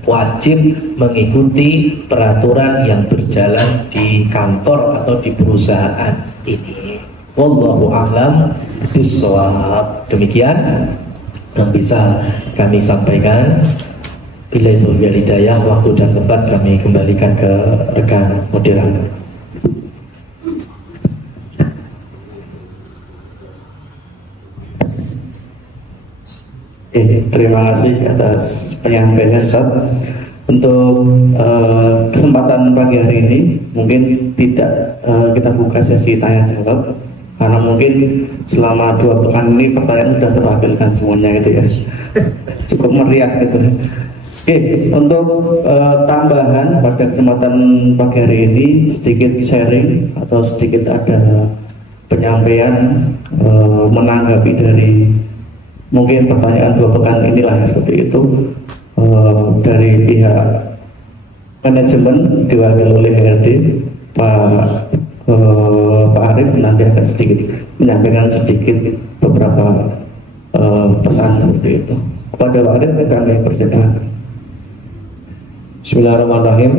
wajib mengikuti peraturan yang berjalan di kantor atau di perusahaan ini. Wallahu a'lam bishawab. Demikian yang bisa kami sampaikan. Bila itu hidayah, waktu dan tempat kami kembalikan ke rekan moderator. Terima kasih atas penyampaiannya, Ustaz. Untuk kesempatan pagi hari ini mungkin tidak kita buka sesi tanya jawab, karena mungkin selama 2 pekan ini pertanyaan sudah terwakilkan semuanya gitu ya. Cukup meriah gitu. Oke, untuk tambahan pada kesempatan pagi hari ini sedikit sharing atau sedikit ada penyampaian menanggapi dari mungkin pertanyaan 2 pekan inilah seperti itu, dari pihak manajemen diwakili oleh HRD Pak Arif nanti akan sedikit menyampaikan sedikit beberapa pesan seperti itu. Kepada Pak Arif kami persilakan. Bismillahirrahmanirrahim.